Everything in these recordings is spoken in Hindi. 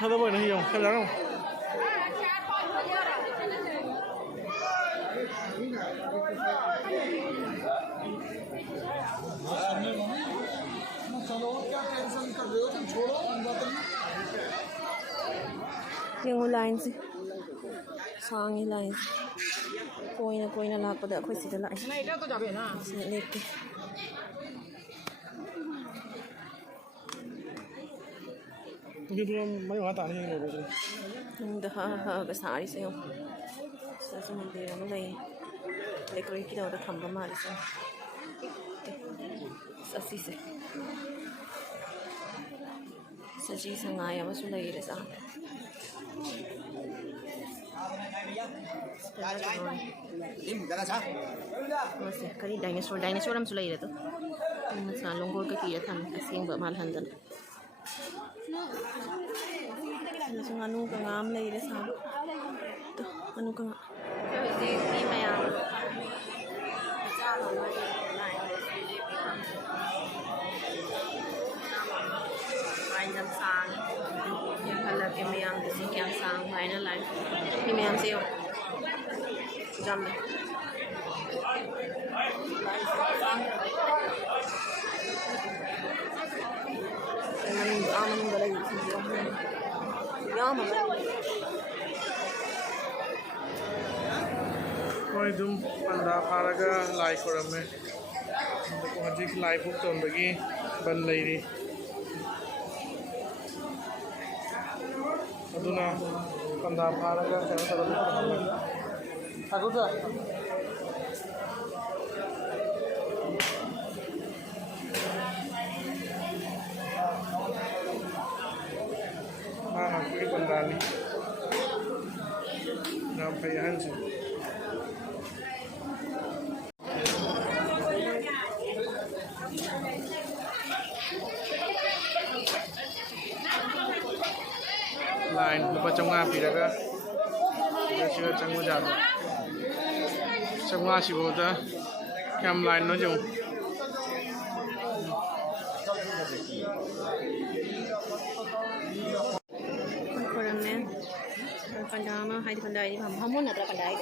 Không đâu này không, xem dáng không? Yung line si sang line कोई ना लाख पता कोई सीधा लाइन नहीं इधर तो जाबे ना लेके Mungkin tu mai wah tak ni ni boleh. dah besar sih yo saya cuma dia mulai dekorasi kita udah tambah mahal sih asli sih saji sengaja masuk lagi deh sah masih kali dinosaur am sulai itu masa longgol ke kiri kan asing buat mahal handan so anu ka ngam lay deh sah to anu ka ni maya main jam sang yang kalau kami yang di sini yang sang main lain kami yang sih jam aman balai sih ya mama Koi dum panda paraga lai koram me. Ko haji lai buk ton bagi ban lai ri. Aduna panda paraga kaya sabar ni. Aku tu. Mana kiri panda ni. Nampai hansi. Line lupa cengah piraga, kita cengah jalan. Cengah sih boda, kam line no jauh. Koramnya, pandama, hai di pandai, hamun ada pandai.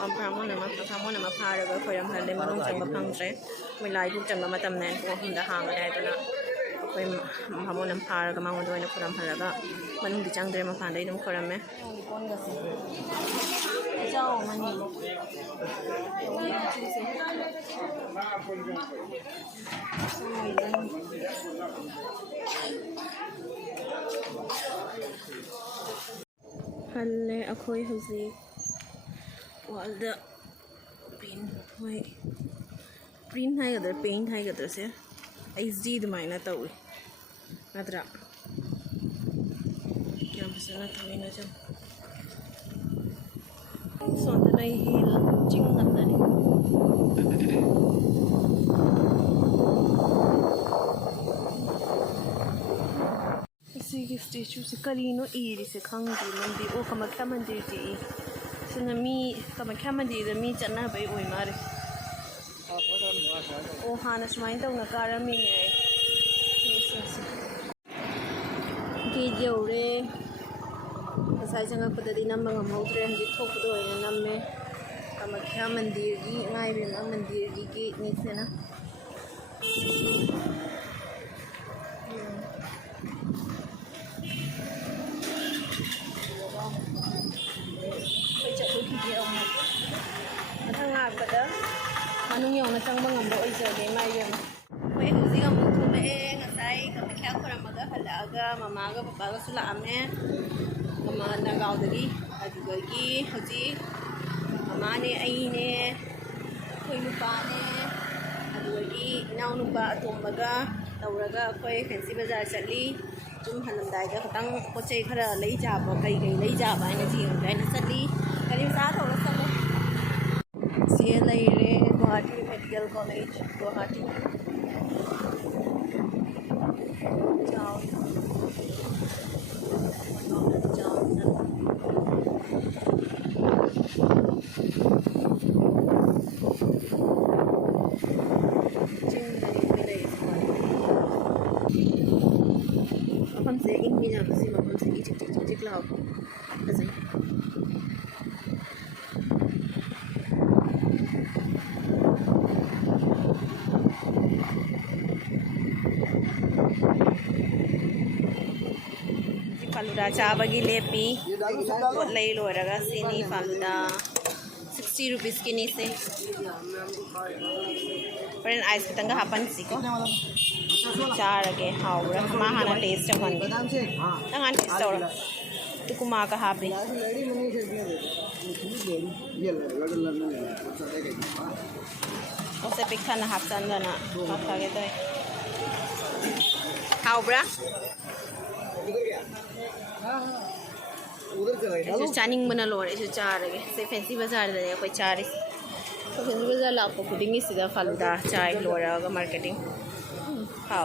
Hamun nama paraga koram hal deh manung cengah pangre, mulai tu cengah macam nen, ko hunda hang ada itu na. Koi hamun nam paraga mangun doa na koram halaga. Manung di cang dere mapandai dum koram me kon gasi jauh mani halle akhoi hazi walda pin hoi print hai gadar paint hai gadar se HD dumaina tawi nadra sana kami na siya. So, na hill chingan na ni. Sige statue si Kalino iri si Kangji mandi o Kamakya mandir ji. Sana mi Kamakya mandir mi chana bai oi mare. O hana smain tau na karami ni ai. Gate yaure. Saya jangan pada di nama ngamau terus tok tu yang nama Kamakya mandir di ngai memang mandir di gate ni sana. Macam tu dia orang. Macam apa pada? Anu yang macam mengambil aja ni macam. Kau yang sih kamu tu ngasai Kamakya korang maga halaga mama ga papa ga sula ame. Mama nagaw dari adugagi haji mama ne ai ne koi nupa ne adugagi naw nupa atombaga tawraga koi fancy bazaar chali 좀 हलमदाइदा खतंग पोचे खरा लई जाबा कई कई लई जाबा है जी गाइना चली करीब साथ होगा सब सी लई रे गुवाहाटी मेडिकल कॉलेज गुवाहाटी जाओ जाओ मफम से इंग मिना बसी मफम से इचिक चिक चिक लाओ बसी फालूदा चाबगी लेपी लई लोरगा सीनी फालूदा 60 रुपीस किनी से पर आइस खतंग हापन सिको चारगे हाउरा मा हाना टेस्ट अपन तंगान टेस्ट और तुकुमा का हापे ओसे पिखा ना हापसन ना हापा के तो हाउरा जो चानिंग बना लो रे जो चारगे से फैंसी बाजार दे कोई चारिस तो फैंसी बाजार लाको पुडिंग इस फालूदा चाय लोरा का मार्केटिंग हाउ